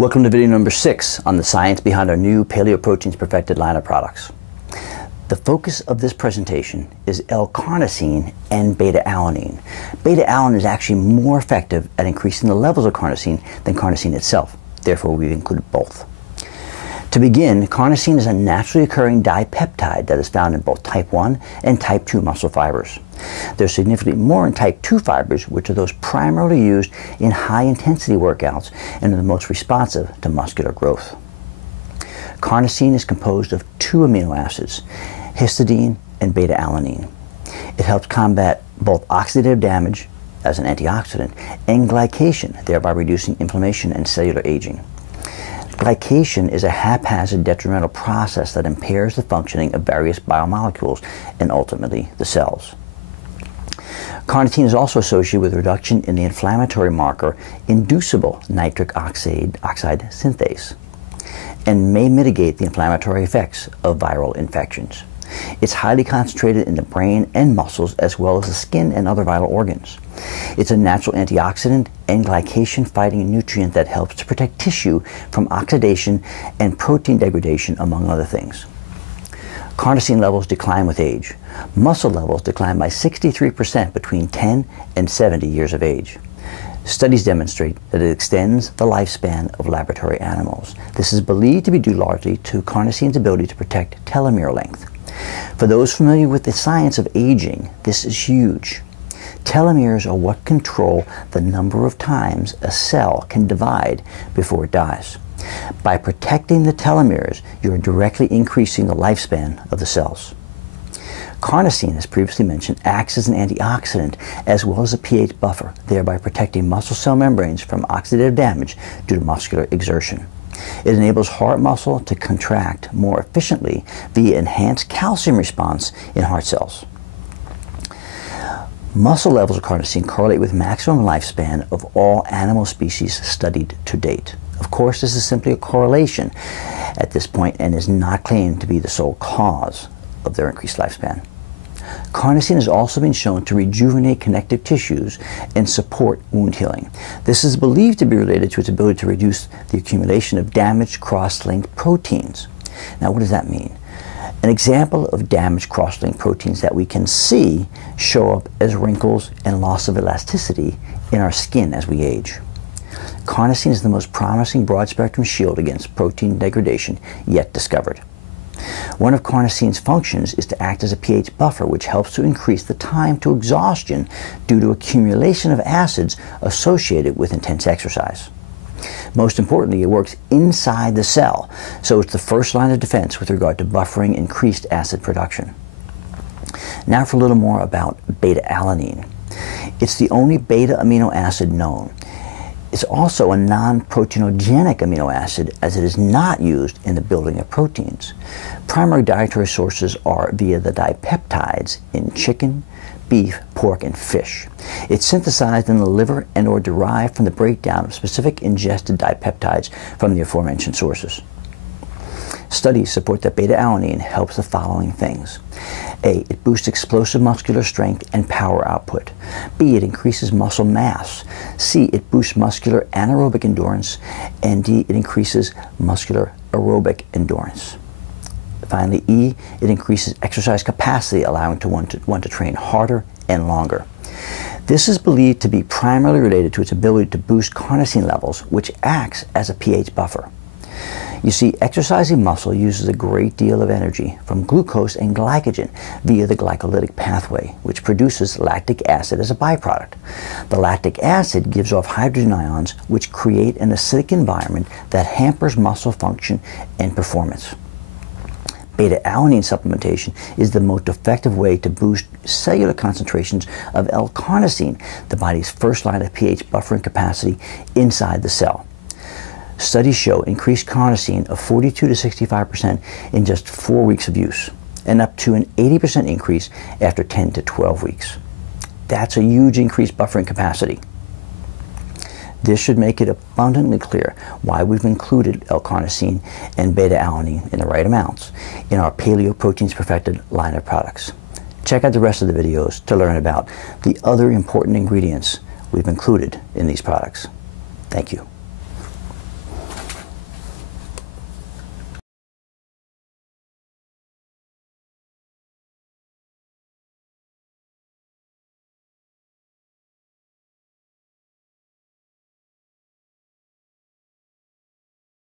Welcome to video number 6 on the science behind our new Paleo Proteins Perfected line of products. The focus of this presentation is L-carnitine and beta-alanine. Beta-alanine is actually more effective at increasing the levels of carnosine than carnosine itself. Therefore, we've included both. To begin, carnosine is a naturally occurring dipeptide that is found in both type 1 and type 2 muscle fibers. There's significantly more in type 2 fibers, which are those primarily used in high-intensity workouts and are the most responsive to muscular growth. Carnosine is composed of 2 amino acids, histidine and beta-alanine. It helps combat both oxidative damage as an antioxidant and glycation, thereby reducing inflammation and cellular aging. Glycation is a haphazard detrimental process that impairs the functioning of various biomolecules and ultimately the cells. Carnitine is also associated with reduction in the inflammatory marker inducible nitric oxide synthase and may mitigate the inflammatory effects of viral infections. It's highly concentrated in the brain and muscles as well as the skin and other vital organs. It's a natural antioxidant and glycation-fighting nutrient that helps to protect tissue from oxidation and protein degradation, among other things. Carnosine levels decline with age. Muscle levels decline by 63% between 10 and 70 years of age. Studies demonstrate that it extends the lifespan of laboratory animals. This is believed to be due largely to carnosine's ability to protect telomere length. For those familiar with the science of aging, this is huge. Telomeres are what control the number of times a cell can divide before it dies. By protecting the telomeres, you are directly increasing the lifespan of the cells. Carnosine, as previously mentioned, acts as an antioxidant as well as a pH buffer, thereby protecting muscle cell membranes from oxidative damage due to muscular exertion. It enables heart muscle to contract more efficiently via enhanced calcium response in heart cells. Muscle levels of carnosine correlate with maximum lifespan of all animal species studied to date. Of course, this is simply a correlation at this point and is not claimed to be the sole cause of their increased lifespan. Carnosine has also been shown to rejuvenate connective tissues and support wound healing. This is believed to be related to its ability to reduce the accumulation of damaged cross-linked proteins. Now, what does that mean? An example of damaged cross-linked proteins that we can see show up as wrinkles and loss of elasticity in our skin as we age. Carnosine is the most promising broad-spectrum shield against protein degradation yet discovered. One of carnosine's functions is to act as a pH buffer, which helps to increase the time to exhaustion due to accumulation of acids associated with intense exercise. Most importantly, it works inside the cell, so it's the first line of defense with regard to buffering increased acid production. Now for a little more about beta-alanine. It's the only beta amino acid known. It's also a non-proteinogenic amino acid, as it is not used in the building of proteins. Primary dietary sources are via the dipeptides in chicken, beef, pork, and fish. It's synthesized in the liver and or derived from the breakdown of specific ingested dipeptides from the aforementioned sources. Studies support that beta-alanine helps the following things. A, it boosts explosive muscular strength and power output. B, it increases muscle mass. C, it boosts muscular anaerobic endurance. And D, it increases muscular aerobic endurance. Finally, E, it increases exercise capacity, allowing one to train harder and longer. This is believed to be primarily related to its ability to boost carnosine levels, which acts as a pH buffer. You see, exercising muscle uses a great deal of energy from glucose and glycogen via the glycolytic pathway, which produces lactic acid as a byproduct. The lactic acid gives off hydrogen ions, which create an acidic environment that hampers muscle function and performance. Beta-alanine supplementation is the most effective way to boost cellular concentrations of L-carnitine, the body's first line of pH buffering capacity inside the cell. Studies show increased carnosine of 42 to 65% in just 4 weeks of use, and up to an 80% increase after 10 to 12 weeks. That's a huge increased buffering capacity. This should make it abundantly clear why we've included L-carnitine and beta-alanine in the right amounts in our Paleo Proteins Perfected line of products. Check out the rest of the videos to learn about the other important ingredients we've included in these products. Thank you.